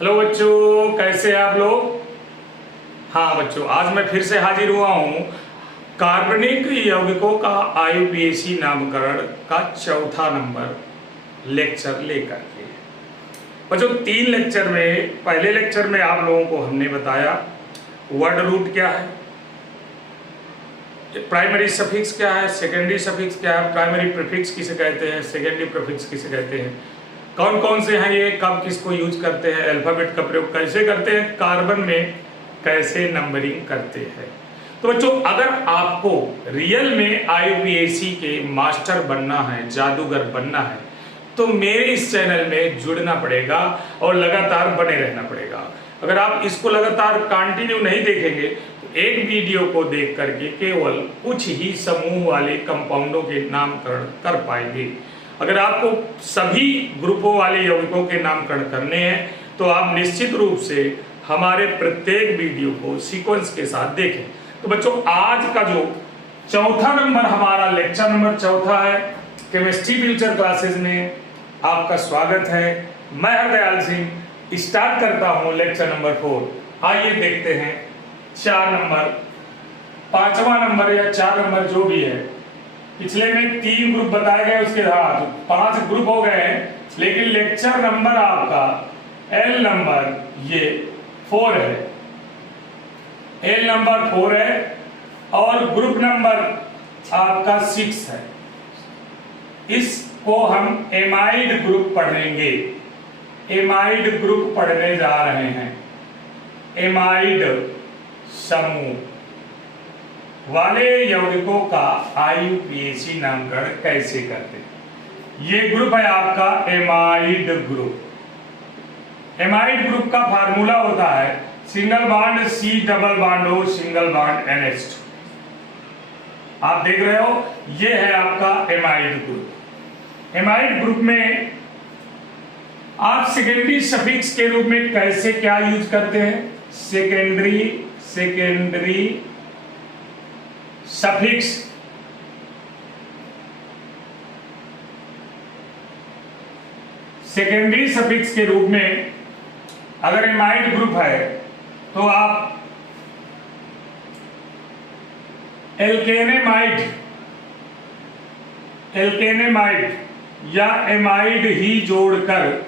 Hello बच्चों, कैसे हैं आप लोग। हाँ बच्चों, आज मैं फिर से हाजिर हुआ हूँ कार्बनिक यौगिकों का आईयूपीएसी नामकरण का चौथा नंबर लेक्चर लेकर के। बच्चों, 3 लेक्चर में, पहले लेक्चर में आप लोगों को हमने बताया वर्ड रूट क्या है, प्राइमरी सफिक्स क्या है, सेकेंडरी सफिक्स क्या है, प्राइमरी प्रीफिक्स किसे कहते हैं, सेकेंडरी प्रीफिक्स किसे कहते हैं, कौन कौन से हैं ये, कब किसको यूज करते हैं, अल्फाबेट का प्रयोग कैसे करते हैं, कार्बन में कैसे नंबरिंग करते हैं। तो बच्चों, अगर आपको रियल में आईयूपीएसी के मास्टर बनना है, जादूगर बनना है, तो मेरे इस चैनल में जुड़ना पड़ेगा और लगातार बने रहना पड़ेगा। अगर आप इसको लगातार कंटिन्यू नहीं देखेंगे तो एक वीडियो को देख करके केवल कुछ ही समूह वाले कंपाउंडों के नामकरण कर पाएंगे। अगर आपको सभी ग्रुपों वाले यौगिकों के नामकरण करने हैं तो आप निश्चित रूप से हमारे प्रत्येक वीडियो को सीक्वेंस के साथ देखें। तो बच्चों, आज का जो चौथा नंबर हमारा लेक्चर नंबर चौथा है, केमिस्ट्री फ्यूचर क्लासेस में आपका स्वागत है। मैं हरदयाल सिंह स्टार्ट करता हूं लेक्चर नंबर 4। आइए देखते हैं 4 नंबर, 5वां नंबर या 4 नंबर जो भी है। पिछले में 3 ग्रुप बताए गए, उसके बाद 5 ग्रुप हो गए हैं, लेकिन लेक्चर नंबर आपका एल नंबर ये 4 है, एल नंबर 4 है और ग्रुप नंबर आपका 6 है। इसको हम एमाइड ग्रुप पढ़ेंगे, एमाइड ग्रुप पढ़ने जा रहे हैं। एमाइड समूह वाले यौगिकों का आईयूपीएसी नामकरण कैसे करते हैं। ये ग्रुप है आपका एमाइड ग्रुप। एमाइड ग्रुप का फार्मूला होता है single bond C double bond O single bond NH2। आप देख रहे हो, ये है आपका एमाइड ग्रुप। एमाइड ग्रुप में आप सेकेंडरी सफिक्स के रूप में कैसे क्या यूज करते हैं, सेकेंडरी सफिक्स सेकेंडरी सफिक्स के रूप में अगर एमाइड ग्रुप है तो आप एल्केनेमाइड या एमाइड ही जोड़कर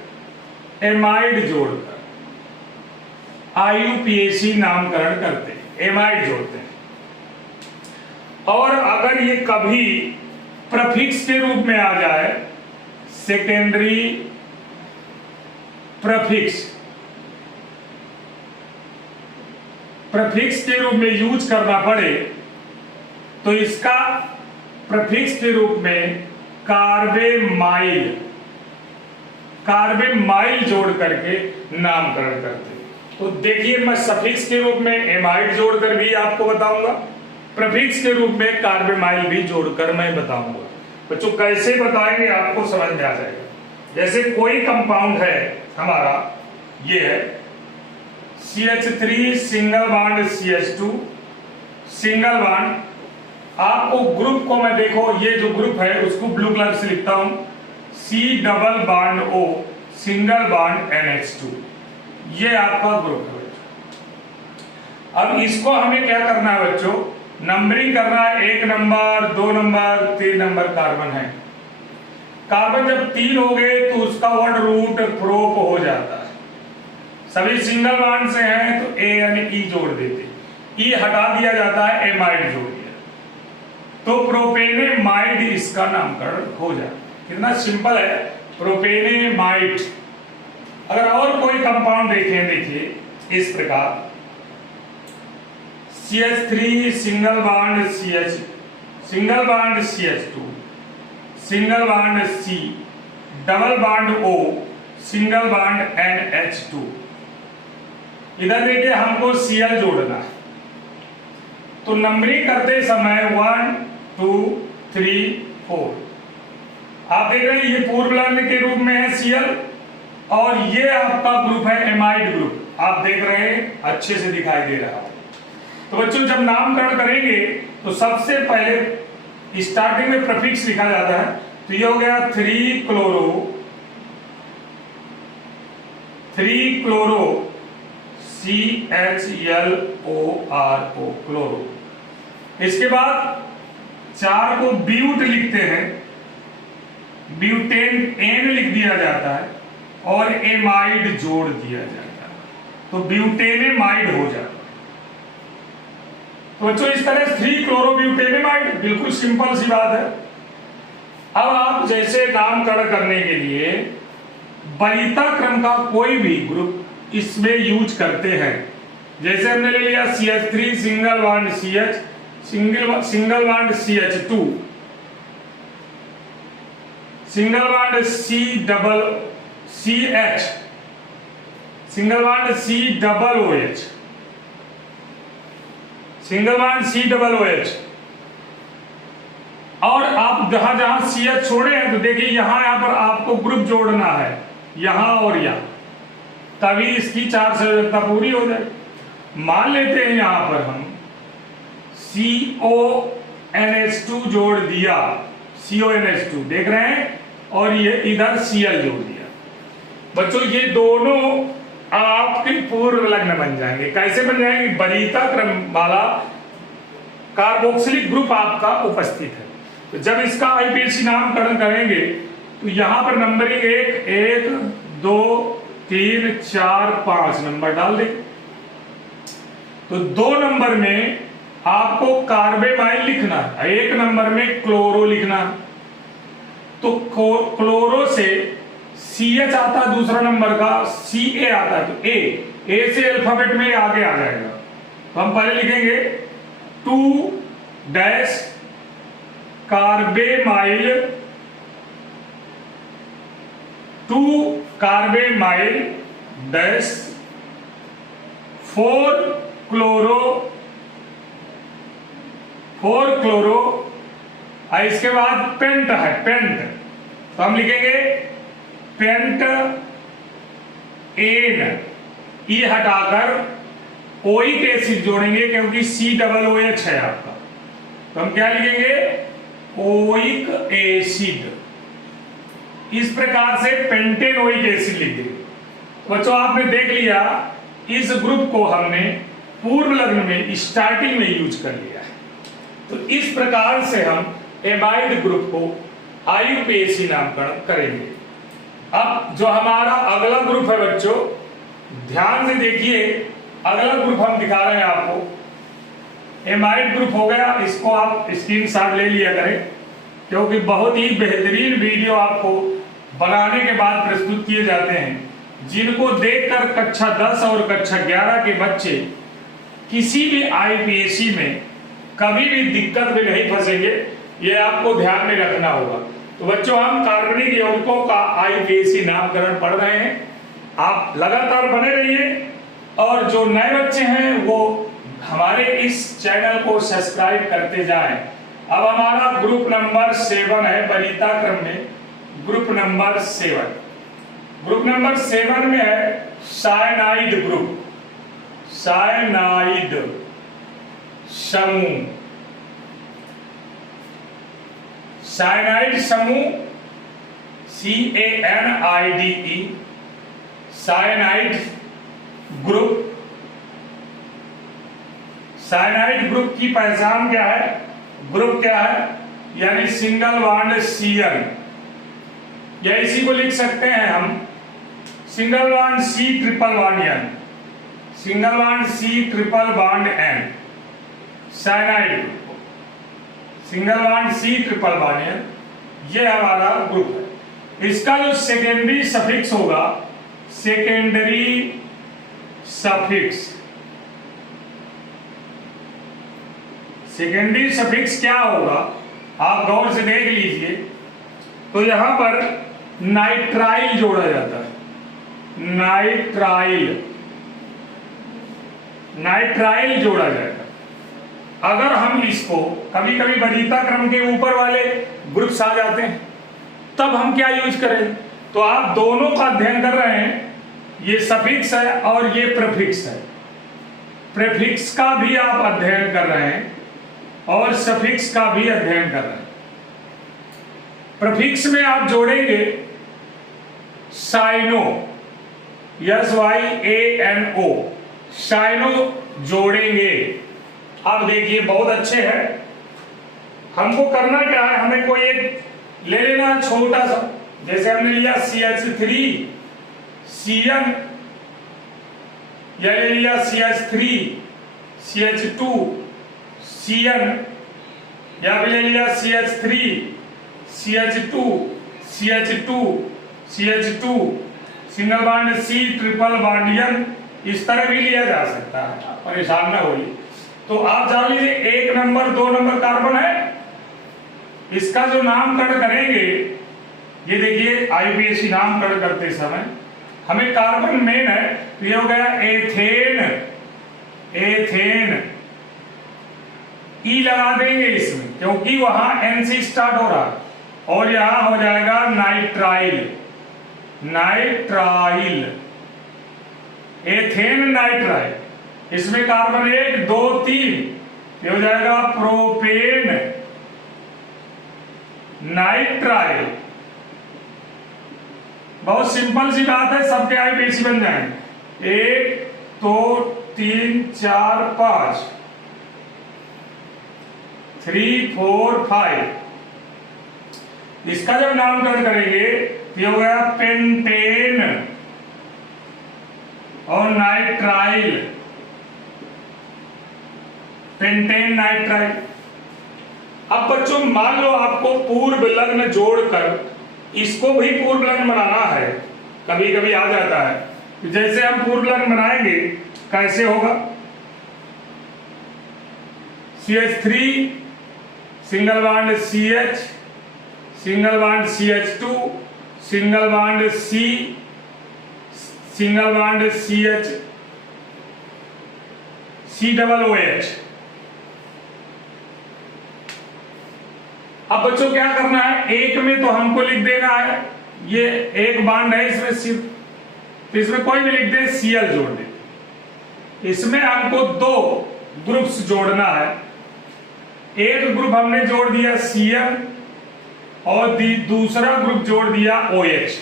आईयूपीएसी नामकरण करते हैं, एमाइड जोड़ते हैं। और अगर ये कभी प्रफिक्स के रूप में आ जाए, सेकेंडरी प्रफिक्स के रूप में यूज करना पड़े तो इसका प्रफिक्स के रूप में कार्बेमाइल जोड़ करके नामकरण करते हैं। तो देखिए, मैं सफिक्स के रूप में एमाइड जोड़कर भी आपको बताऊंगा, प्रफिक्स के रूप में कार्बेमाइल भी जोड़कर मैं बताऊंगा। बच्चों, कैसे बताएंगे आपको समझ में आ जाएगा। जैसे कोई कंपाउंड है हमारा, ये है CH3 single bond CH2 single bond. आपको ग्रुप को मैं देखो, ये जो ग्रुप है उसको ब्लू कलर से लिखता हूं, C double bond O single bond NH2। ये आपका ग्रुप है बच्चों। अब इसको हमें क्या करना है बच्चों, नंबरिंग करना है। 1 नंबर, 2 नंबर, 3 नंबर कार्बन है। कार्बन जब 3 हो गए तो उसका वर्ड रूट प्रोप हो जाता है। सभी सिंगल बॉन्ड से हैं तो A यानी E जोड़ देते, E हटा दिया जाता है, एमाइड जोड़ दिया तो प्रोपेनेमाइड इसका नामकरण हो जाता है। कितना सिंपल है, प्रोपेनेमाइड। अगर और कोई कंपाउंड देखें, देखिए इस प्रकार CH3 single bond CH single bond CH2 single bond C double bond O single bond NH2। इधर देखिए, हमको Cl जोड़ना है तो नंबरिंग करते समय 1 2 3 4 आप देख रहे हैं, ये पूर्वलग्न के रूप में है Cl और ये आपका ग्रुप है एमाइड ग्रुप। आप देख रहे हैं, अच्छे से दिखाई दे रहा है। तो बच्चों, जब नामकरण करेंगे तो सबसे पहले स्टार्टिंग में प्रीफिक्स लिखा जाता है। तो ये हो गया 3 क्लोरो 3 क्लोरो CHLORO क्लोरो। इसके बाद 4 को ब्यूट लिखते हैं, ब्यूटेन एन लिख दिया जाता है और एमाइड जोड़ दिया जाता है तो ब्यूटेनेमाइड हो जाता है। तो बच्चों इस तरह 3 क्लोरोब्यूटेनेमाइड, बिल्कुल सिंपल सी बात है। अब आप जैसे नामकरण करने के लिए वरीयता क्रम का कोई भी ग्रुप इसमें यूज करते हैं, जैसे हमने ले लिया CH3 single bond CH, single bond CH2, single bond CH, single bond COOH, single bond COOH। और आप जहां जहां CH छोड़े हैं तो देखिए यहां पर आपको ग्रुप जोड़ना है, यहां और यहां, तभी इसकी 4 संयोजकता पूरी हो जाए। मान लेते हैं यहां पर हम CONH2 जोड़ दिया, CONH2 देख रहे हैं, और ये इधर Cl जोड़ दिया। बच्चों ये दोनों आपके पूर्व लग्न बन जाएंगे। कैसे बन जाएंगे? वरीयता क्रम वाला कार्बोक्सिलिक ग्रुप आपका उपस्थित है। तो जब इसका IUPAC नामकरण करेंगे तो यहां पर नंबरिंग 1 2 3 4 5 नंबर डाल दें। तो 2 नंबर में आपको कार्बेमाइल लिखना है, 1 नंबर में क्लोरो लिखना। तो क्लोरो से CH आता है, दूसरा नंबर का CA आता है, तो A से अल्फाबेट में आगे आ जाएगा। तो हम पहले लिखेंगे 2 कार्बेमाइल, 2 कार्बेमाइल 4 क्लोरो, इसके बाद पेंट है, पेंट, तो हम लिखेंगे पेंट एन, ई हटाकर ओइक एसिड जोड़ेंगे क्योंकि COOH है आपका, तो हम क्या लिखेंगे? Oic acid. इस प्रकार से पेंटेन ओइक एसिड लिख देंगे। बच्चों आपने देख लिया, इस ग्रुप को हमने पूर्व लग्न में स्टार्टिंग में यूज कर लिया है। तो इस प्रकार से हम एमाइड ग्रुप को IUPAC नामकरण करेंगे। अब जो हमारा अगला ग्रुप है बच्चों, ध्यान से देखिए, अगला ग्रुप हम दिखा रहे हैं आपको। एमाइड ग्रुप हो गया, इसको आप स्क्रीनशॉट ले लिया करें क्योंकि बहुत ही बेहतरीन वीडियो आपको बनाने के बाद प्रस्तुत किए जाते हैं, जिनको देखकर कक्षा 10 और कक्षा 11 के बच्चे किसी भी IUPAC में कभी भी दिक्कत में नहीं फंसेंगे। ये आपको ध्यान में रखना होगा। तो बच्चों हम कार्बनिक यौगिकों का IUPAC नामकरण पढ़ रहे हैं, आप लगातार बने रहिए। और जो नए बच्चे हैं वो हमारे इस चैनल को सब्सक्राइब करते जाएं। अब हमारा ग्रुप नंबर 7 है, वरीयता क्रम में ग्रुप नंबर 7। ग्रुप नंबर 7 में है साइनाइड ग्रुप, साइनाइड समूह, साइनाइड समूह CANIDE, cyanide group. Cyanide group की पहचान क्या है? ग्रुप क्या है? यानी सिंगल बॉन्ड Cl, या इसी को लिख सकते हैं हम single bond C triple bond N, single bond C triple bond N, cyanide group, single bond C triple bond N, ये हमारा ग्रुप है। इसका जो सेकेंडरी सफिक्स होगा, सेकेंडरी सफिक्स, सेकेंडरी सफिक्स क्या होगा आप गौर से देख लीजिए। तो यहां पर नाइट्राइल जोड़ा जाता है, नाइट्राइल, नाइट्राइल जोड़ा जाएगा। अगर हम इसको कभी कभी वरीयता क्रम के ऊपर वाले ग्रुप्स आ जाते हैं तब हम क्या यूज करें? तो आप दोनों का अध्ययन कर रहे हैं, ये सफिक्स है और ये प्रीफिक्स है। प्रीफिक्स का भी आप अध्ययन कर रहे हैं और सफिक्स का भी अध्ययन कर रहे हैं। प्रीफिक्स में आप जोड़ेंगे साइनो, SYANO, साइनो जोड़ेंगे। अब देखिए बहुत अच्छे हैं। हमको करना क्या है, हमें कोई एक ले लेना छोटा सा, जैसे हमने लिया CH3 CN, या ले लिया CH3 CH2 CN, या भी ले लिया CH3 CH2 CH2 CH2 single bond C triple bond N, इस तरह भी लिया जा सकता है, परेशान ना होइए। तो आप जान लीजिए 1 नंबर 2 नंबर कार्बन है, इसका जो नामकरण करेंगे, ये देखिए IUPAC नामकरण करते समय हमें कार्बन मेन है, तो ये हो गया एथेन, एथेन ई लगा देंगे इसमें, क्योंकि वहां N से स्टार्ट हो रहा है, और यहां हो जाएगा नाइट्राइल, नाइट्राइल, एथेन नाइट्राइल, इसमें कार्बन 1 2 3, ये हो जाएगा प्रोपेन नाइट्राइल। बहुत सिंपल सी बात है, सबके IUPAC बन जाएंगे। 1 2 3 4 5 3 4 5, इसका जब नामकरण करेंगे ये हो गया पेंटेन और नाइट्राइल, पेंटेन नाइट्राइल। अब बच्चों मान लो आपको पूर्व लग्न जोड़कर इसको भी पूर्व लग्न बनाना है, कभी कभी आ जाता है। जैसे हम पूर्व लग्न बनाएंगे कैसे होगा, CH3 single bond CH, single bond CH2, single bond C, single bond CH, COOH। अब बच्चों क्या करना है, एक में तो हमको लिख देना है, ये एक बॉन्ड है इसमें सिर्फ, तो इसमें कोई भी लिख दे, Cl जोड़ दे। इसमें हमको 2 ग्रुप्स जोड़ना है, एक ग्रुप हमने जोड़ दिया Cl और दूसरा ग्रुप जोड़ दिया OH।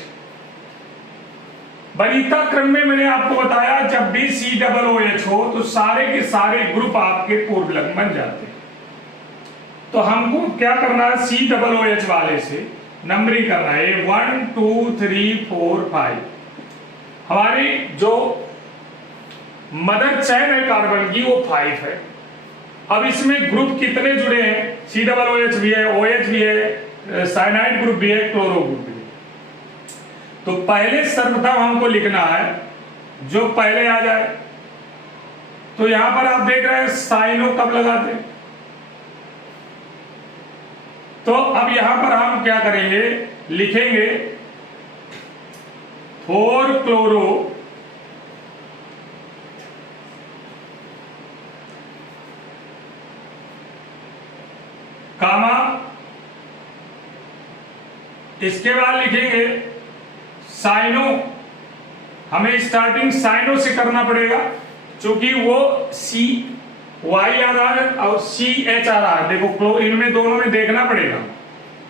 वरीयता क्रम में मैंने आपको बताया जब भी COOH हो तो सारे के सारे ग्रुप आपके पूर्व लग्न बन जाते हैं। तो हमको क्या करना है, COOH वाले से नंबरिंग करना है, 1 2 3 4 5। हमारी जो मदर चैन है कार्बन की वो 5 है। अब इसमें ग्रुप कितने जुड़े हैं, COOH भी है, OH भी है, साइनाइड ग्रुप भी है, क्लोरो ग्रुप भी है। तो पहले सर्वप्रथम हमको लिखना है जो पहले आ जाए। तो यहां पर आप देख रहे हैं साइनो कब लगाते हैं, तो अब यहां पर हम क्या करेंगे, लिखेंगे 4 क्लोरो कामा, इसके बाद लिखेंगे साइनो। हमें स्टार्टिंग साइनो से करना पड़ेगा क्योंकि वो CY आ रहा है और CH आ रहा है। देखो इनमें दोनों में देखना पड़ेगा,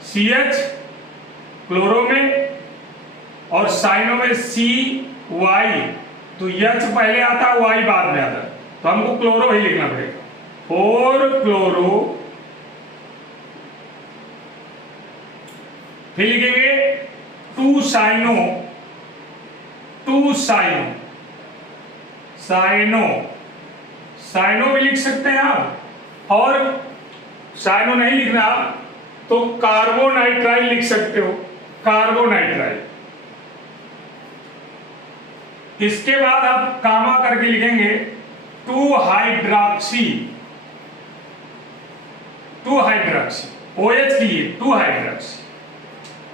CH क्लोरो में और साइनो में CY, तो H पहले आता है Y बाद में आता है, तो हमको क्लोरो ही लिखना पड़ेगा। 4 क्लोरो, फिर लिखेंगे 2 साइनो, 2 साइनो, साइनो, साइनो भी लिख सकते हैं आप, और साइनो नहीं लिखना तो कार्बोनाइट्राइल लिख सकते हो, कार्बोनाइट्राइल। इसके बाद आप कामा करके लिखेंगे 2 हाइड्रॉक्सी, 2 हाइड्रॉक्सी, OH के लिए 2 हाइड्रॉक्सी।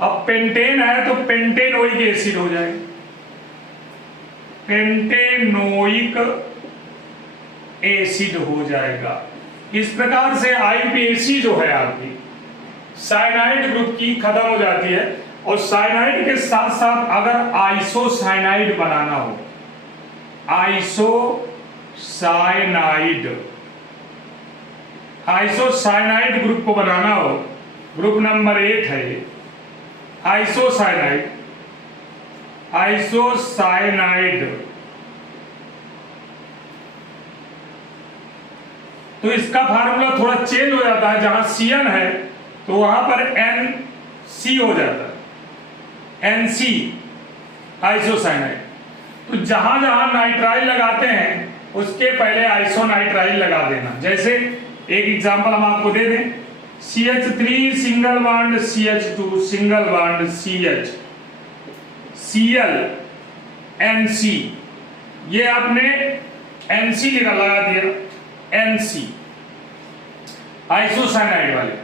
अब पेंटेन है तो पेंटेनोइक एसिड हो जाएगा, पेंटेनोइक एसिड हो जाएगा। इस प्रकार से IUPAC जो है आपकी साइनाइड ग्रुप की खत्म हो जाती है। और साइनाइड के साथ साथ अगर आइसोसाइनाइड बनाना हो, आइसोसाइनाइड, आइसोसाइनाइड ग्रुप को बनाना हो, ग्रुप नंबर 8 है ये आइसोसाइनाइड। आइसोसाइनाइड। तो इसका फार्मूला थोड़ा चेंज हो जाता है, जहां CN है तो वहां पर NC हो जाता है, NC आइसोसाइनाइड। तो जहां जहां नाइट्राइल लगाते हैं उसके पहले आइसोनाइट्राइल लगा देना। जैसे एक एग्जांपल हम आपको दे दें, CH3 single bond CH2 single bond CH, Cl NC, ये आपने NC लगा दिया, NC आइसोसाइनाइड वाले।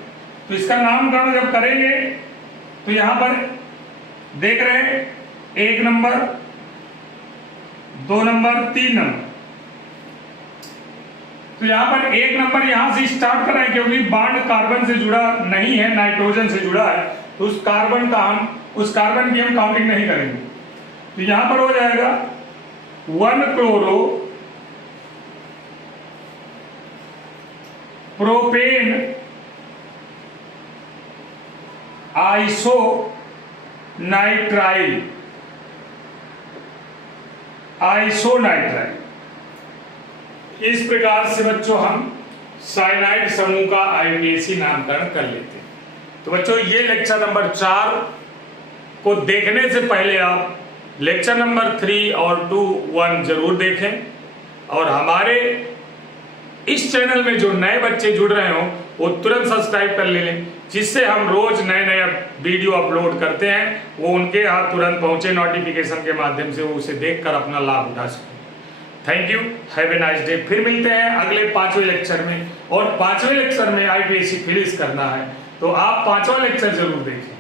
तो इसका नामकरण जब करेंगे तो यहां पर देख रहे हैं 1 नंबर, 2 नंबर, 3 नंबर। तो यहां पर 1 नंबर यहां से स्टार्ट कर रहे हैं क्योंकि बॉन्ड कार्बन से जुड़ा नहीं है, नाइट्रोजन से जुड़ा है, तो उस कार्बन की हम काउंटिंग नहीं करेंगे। तो यहां पर हो जाएगा 1 क्लोरो प्रोपेन आइसो नाइट्राइल, आइसोनाइट्राइल। इस प्रकार से बच्चों हम साइनाइड समूह का IUPAC नामकरण कर लेते हैं। तो बच्चों ये लेक्चर नंबर 4 को देखने से पहले आप लेक्चर नंबर 3 और 2, 1 जरूर देखें, और हमारे इस चैनल में जो नए बच्चे जुड़ रहे हो वो तुरंत सब्सक्राइब कर लें, जिससे हम रोज नए नए वीडियो अपलोड करते हैं वो उनके यहाँ तुरंत पहुंचे नोटिफिकेशन के माध्यम से, वो उसे देखकर अपना लाभ उठा सकें। Thank you, have a nice day. फिर मिलते हैं अगले 5वें लेक्चर में, और 5वें लेक्चर में IUPAC फिनिश करना है, तो आप 5वां लेक्चर जरूर देखें।